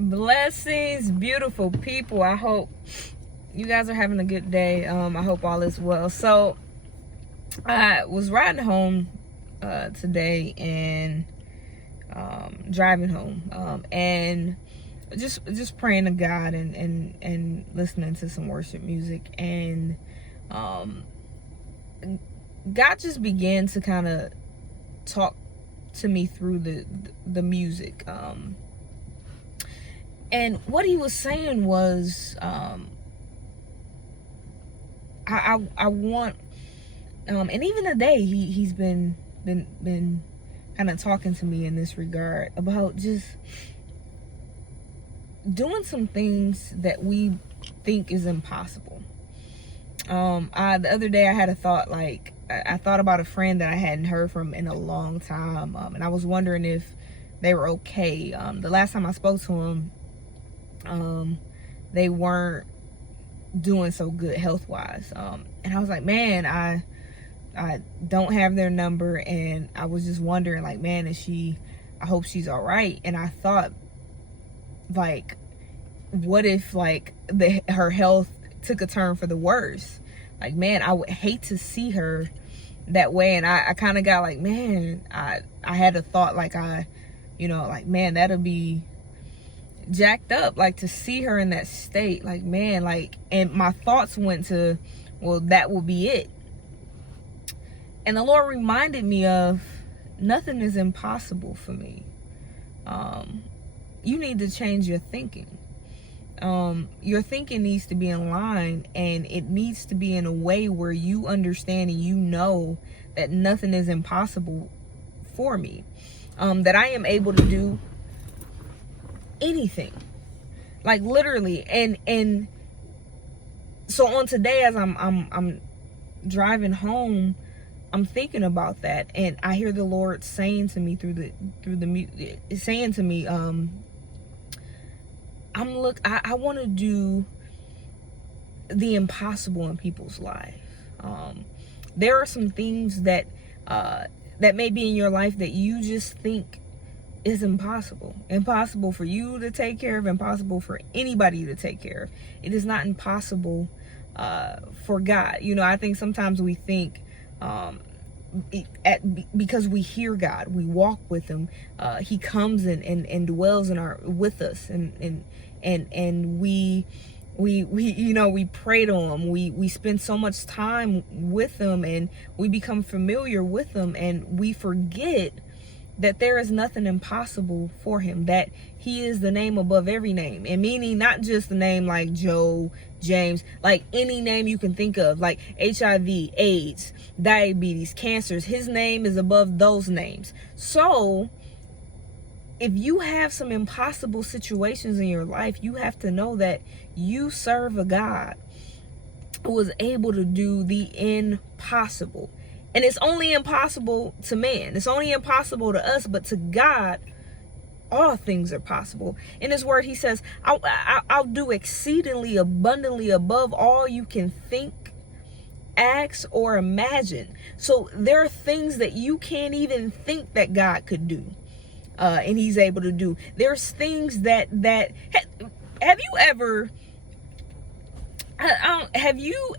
Blessings, beautiful people. I hope you guys are having a good day. I hope all is well. So I was riding home today and driving home and just praying to God and listening to some worship music, and God just began to kind of talk to me through the music. And what he was saying was, I want, and even today he's been kind of talking to me in this regard about just doing some things that we think is impossible. The other day I had a thought, like I thought about a friend that I hadn't heard from in a long time, and I was wondering if they were okay. The last time I spoke to them, they weren't doing so good health wise, and I was like, man, I don't have their number, and I was just wondering, like, man, I hope she's all right. And I thought, like, what if, like, her health took a turn for the worse? Like, man, I would hate to see her that way. And I kind of got like, man, I had a thought, like, like, man, that'll be jacked up, like, to see her in that state. Like, man, like, and my thoughts went to, well, that will be it. And the Lord reminded me of, nothing is impossible for me. You need to change your thinking. Your thinking needs to be in line, and it needs to be in a way where you understand and you know that nothing is impossible for me. That I am able to do anything, like, literally. And so on today, as I'm driving home, I'm thinking about that, and I hear the Lord saying to me through the saying to me, I want to do the impossible in people's life. There are some things that may be in your life that you just think is impossible for you to take care of, impossible for anybody to take care of. It is not impossible for God. I think sometimes we think, because we hear God, we walk with him, he comes and dwells with us, and we pray to him, we spend so much time with him, and we become familiar with him, and we forget that there is nothing impossible for him, that he is the name above every name. And meaning not just the name like Joe, James, like any name you can think of, like HIV, AIDS, diabetes, cancers. His name is above those names. So if you have some impossible situations in your life, you have to know that you serve a God who is able to do the impossible. And it's only impossible to man. It's only impossible to us, but to God, all things are possible. In his word, he says, I'll do exceedingly abundantly above all you can think, ask, or imagine. So there are things that you can't even think that God could do, and he's able to do. There's things that have you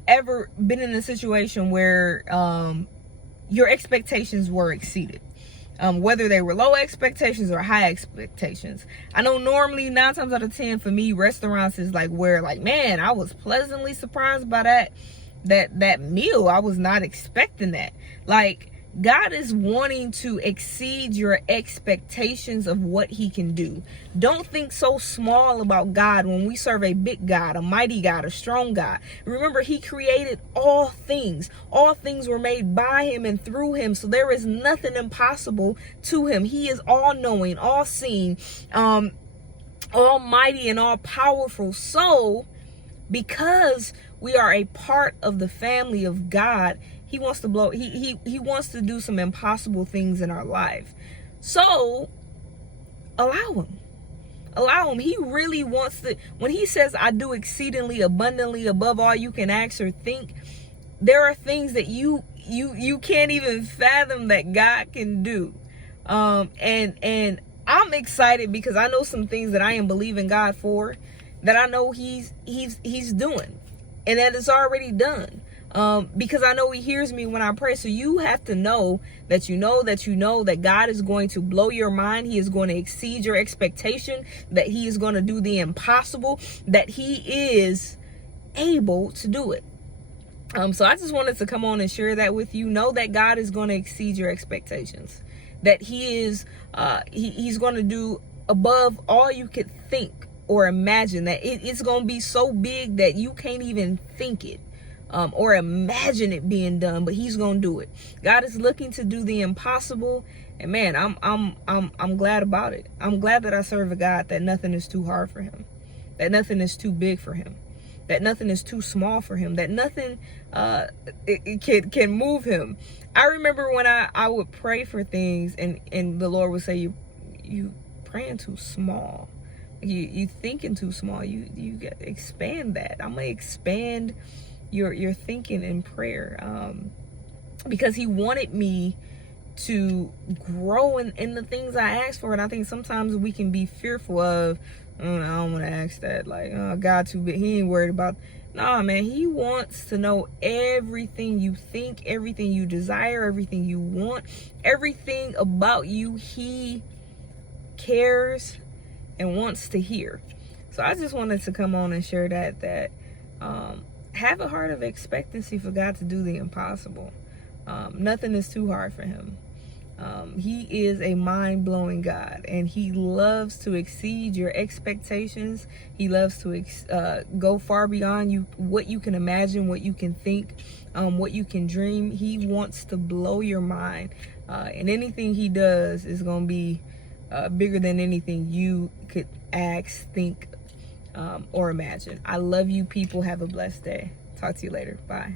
ever been in a situation where your expectations were exceeded, whether they were low expectations or high expectations? I know normally 9 times out of 10 for me, restaurants is like where, like, man, I was pleasantly surprised by that meal. I was not expecting that. Like, God is wanting to exceed your expectations of what he can do. Don't think so small about God when we serve a big God, a mighty God, a strong God. Remember, he created all things. All things were made by him and through him. So there is nothing impossible to him. He is all knowing, all seeing, almighty and all powerful. So because we are a part of the family of God, he wants to he wants to do some impossible things in our life. So allow him. He really wants to. When he says, I do exceedingly abundantly above all you can ask or think, there are things that you can't even fathom that God can do. And I'm excited because I know some things that I am believing God for, that I know he's doing, and that it's already done. Because I know he hears me when I pray. So you have to know that that God is going to blow your mind. He is going to exceed your expectation, that he is going to do the impossible, that he is able to do it. So I just wanted to come on and share that with you. Know that God is going to exceed your expectations, that he is he's going to do above all you could think or imagine, that it's going to be so big that you can't even think it or imagine it being done, but he's going to do it. God is looking to do the impossible, and man, I'm glad about it. I'm glad that I serve a God that nothing is too hard for him, that nothing is too big for him, that nothing is too small for him, that nothing it can move him. I remember when I would pray for things, and the Lord would say, you praying too small, you thinking too small, you expand that. I'm gonna expand your thinking in prayer, because he wanted me to grow in the things I asked for. And I think sometimes we can be fearful of, I don't want to ask that, like, oh, God too big, he ain't worried about. Nah, man, he wants to know everything you think, everything you desire, everything you want, everything about you. He cares and wants to hear. So I just wanted to come on and share that have a heart of expectancy for God to do the impossible. Nothing is too hard for him. He is a mind-blowing God, and he loves to exceed your expectations. He loves to go far beyond what you can imagine, what you can think, what you can dream. He wants to blow your mind, and anything he does is going to be bigger than anything you could ask, think, or imagine. I love you, people. Have a blessed day. Talk to you later. Bye.